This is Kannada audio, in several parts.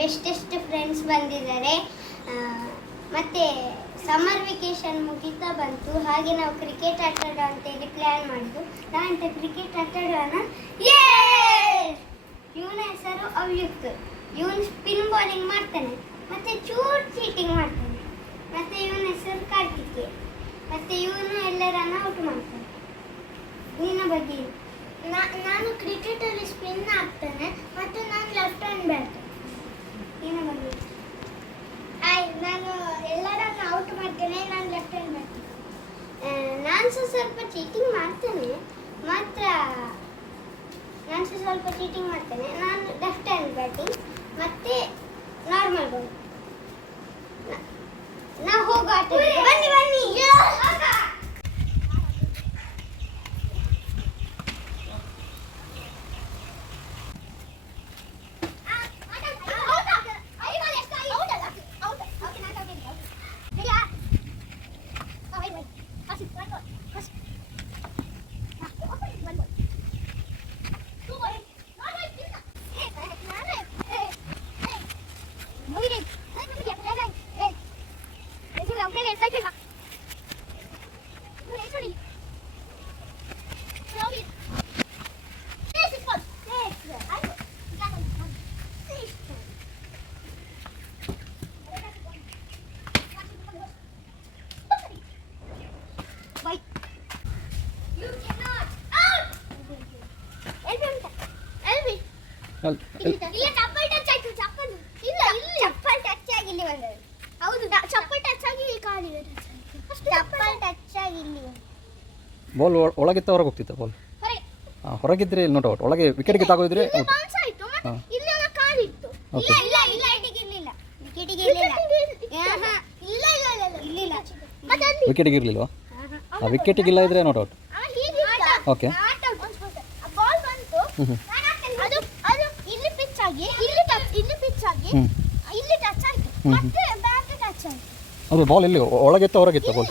ಬೆಸ್ಟೆಸ್ಟ್ ಫ್ರೆಂಡ್ಸ್ ಬಂದಿದ್ದಾರೆ. ಮತ್ತು ಸಮ್ಮರ್ ವೆಕೇಷನ್ ಮುಗಿತಾ ಬಂತು. ಹಾಗೆ ನಾವು ಕ್ರಿಕೆಟ್ ಆಟಾಡೋ ಅಂತೇಳಿ ಪ್ಲ್ಯಾನ್ ಮಾಡಿದ್ದು. ನಾನಂತ ಕ್ರಿಕೆಟ್ ಆಟಾಡೋಣ. ಇವನ ಹೆಸರು ಅವ್ಯುಕ್ತ್. ಇವನು ಸ್ಪಿನ್ ಬಾಲಿಂಗ್ ಮಾಡ್ತಾನೆ ಮತ್ತು ಚೂಟ್ ಚೀಟಿಂಗ್ ಮಾಡ್ತಾನೆ. ಮತ್ತು ಇವನ ಹೆಸರು ಕಾರ್ತಿಕೆ. ಮತ್ತು ಇವನು ಎಲ್ಲರನ್ನ ಔಟ್ ಮಾಡ್ತಾನೆ. ನಿನ್ನ ಬಗ್ಗೆ? ನಾನು ಕ್ರಿಕೆಟಲ್ಲಿ ಸ್ಪಿನ್ ಆಗ್ತಾನೆ ಮತ್ತು ನಾನು ಲೆಫ್ಟ್ ಹ್ಯಾಂಡ್ ಬ್ಯಾಟ್. ನಿನ್ನ ಬಗ್ಗೆ? ನಾನು ಎಲ್ಲರನ್ನು ಔಟ್ ಮಾಡ್ತೇನೆ, ನಾನು ಲೆಫ್ಟ್ ಹ್ಯಾಂಡ್ ಬ್ಯಾಟ್. ನಾನು ಸ್ವಲ್ಪ ಚೀಟಿಂಗ್ ಮಾಡ್ತೇನೆ ಮಾತ್ರ. ನಾನು ಲೆಫ್ಟ್ ಹ್ಯಾಂಡ್ ಬ್ಯಾಟಿಂಗ್ ಮತ್ತು ನಾರ್ಮಲ್ ಬಾಲ್. ನಾವು ಹೋಗೋ ಆಟ. ಬನ್ನಿ ಬನ್ನಿ. ಬಾಲ್ ಒಳಗಿತ್ತ ಹೊರಗೆ ಹೋಗ್ತಿತ್ತ ಬಾಲ್? ಹೊರಗಿದ್ರೆ ಇಲ್ಲಿ ನೋಟ್ ಔಟ್. ಒಳಗೆ ವಿಕೆಟ್ಗೆ ತಾಗೋದಿದ್ರೆ ವಿಕೆಟ್ಗೆ ಇರಲಿಲ್ವಾ? ವಿಕೆಟಿಗೆ ಇಲ್ಲ ಇದ್ರೆ ನೋಟ್ ಔಟ್. ಓಕೆ. ಅದು ಬಾಲ್ ಇಲ್ಲಿ ಒಳಗಿತ್ತ ಹೊರಗಿತ್ತ ಬಾಲ್?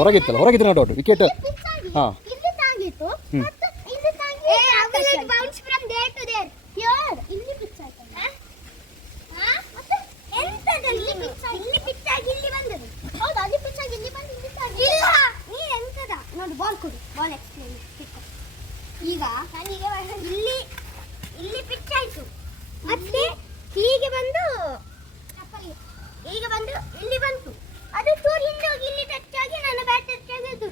ಹೊರಗಿತ್ತಲ್ಲ, ಹೊರಗಿದ್ರೆ ನೋಟ್ ಔಟ್. ವಿಕೆಟ್ ಹಾಂ ನೋಡಿ ಬಾಲ್ ಕೊಡು. Ball explain. ಈಗ ಇಲ್ಲಿ ಪಿಚ್ ಆಯ್ತು, ಮತ್ತೆ ಹೀಗೆ ಬಂದು ಇಲ್ಲಿ ಬಂತು. ಅದು ಚೂರು ಹಿಂದೆ ಹೋಗಿ ಇಲ್ಲಿ ಟಚ್ ಆಗಿ ನನ್ನ ಬ್ಯಾಟ್ ಟಚ್ ಆಗಿ ಅದು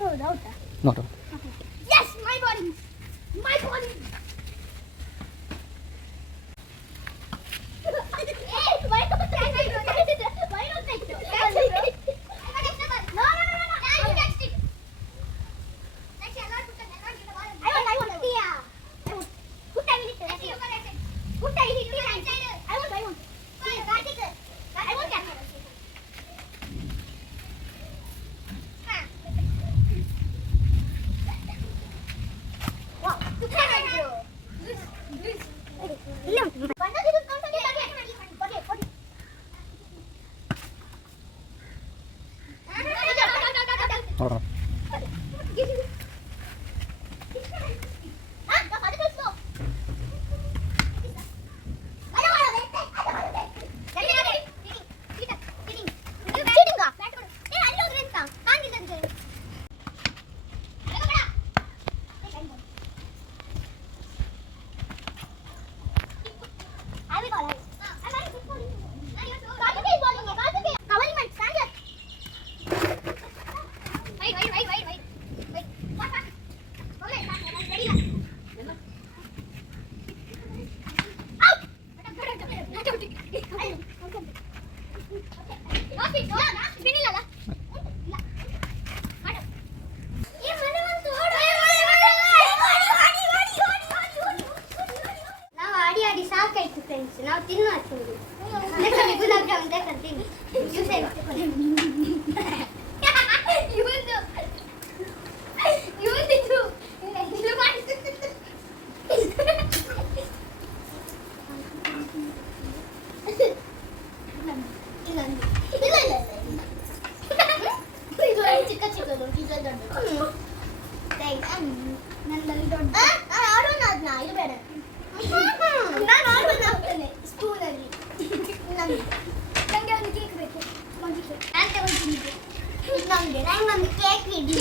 ಹೌದು ಔಟಾ? Not out. Yes, my bowling. Wait. ಚಿಕ್ಕ ಚಿಕ್ಕದು ಇದು ದೊಡ್ಡದು. ನನ್ನಲ್ಲಿ ದೊಡ್ಡ ಆಡೋಣ ಅದನ್ನ, ಇದು ಬೇಡ. ನಾನು ಆಡೋಣ ಆಗ್ತೇನೆ ಸ್ಪೂನಲ್ಲಿ. ನನಗೆ ಒಂದು ಕೇಕ್ ಬೇಕು. ಒಂದು ಕೇಕ್ ನಾನು ತಗೊಂಡಿದ್ದೆ. ನಂಗೊಂದು ಕೇಕ್ ಇಡಿ.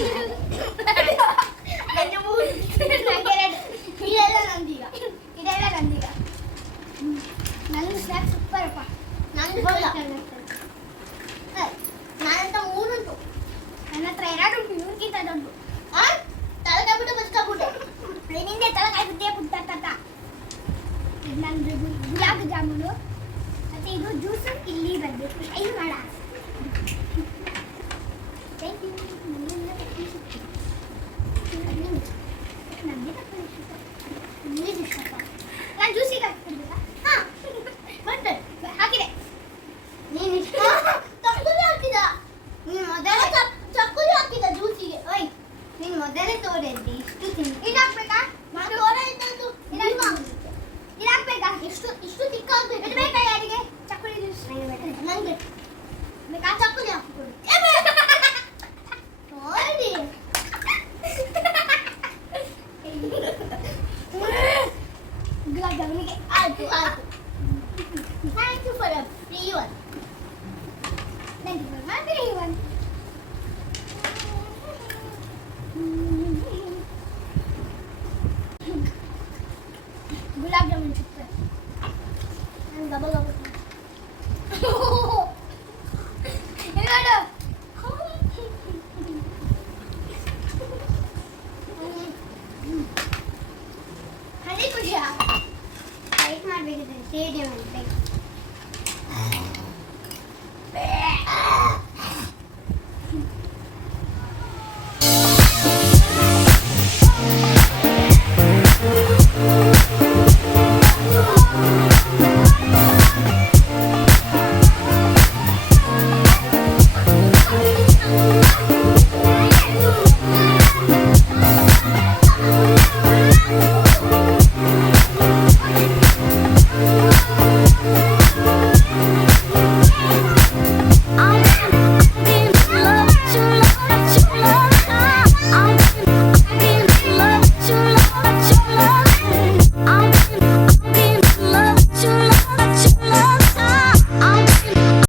ನನಗೆ 3, ನನಗೆ 2. ಇದೆಲ್ಲ ನಂದೀಗ. ನನ್ನ ಸ್ನ್ಯಾಕ್ಸ್ ಸೂಪರಪ್ಪ. ನಂದು ನಾನಂತ 3 ಉಂಟು. ನನ್ನ ಹತ್ರ 2 ಉಂಟು, ಇವ್ರಿಗಿಂತ ದೊಡ್ಡ. ತಲೆಗಾಗ್ಬಿಟ್ಟು ಬದುಕಾಗ್ಬಿಟ್ಟು ನಿಂದೆ ತಲೆಗಾಗ್ಬಿಟ್ಟೆ ಪುಟ್ಟ. ಇದು ನಂದು ಗುಲಾಬ್ ಜಾಮೂನು. ಮತ್ತೆ ಇದು ಜ್ಯೂಸು ಇಲ್ಲಿ ಬರಬೇಕು. ಇದು ಮಾಡ. Thank you. ನಾನು ಜ್ಯೂಸಿಗೆ ಹಾಕ್ತಿರ್ಬೇಕಾ? ಹಾಂ ಮತ್ತೆ ಹಾಕಿದೆ. ನೀನು ಚಕ್ಕುಲಿ ಹಾಕಿದ. ನೀನು ಮೊದಲೇ ಚಕ್ಕುಲಿ ಹಾಕಿದ ಜ್ಯೂಸಿಗೆ. ಓಯ್ ನೀನು ಮೊದಲೇ ತೋರಿದ್ದಿ.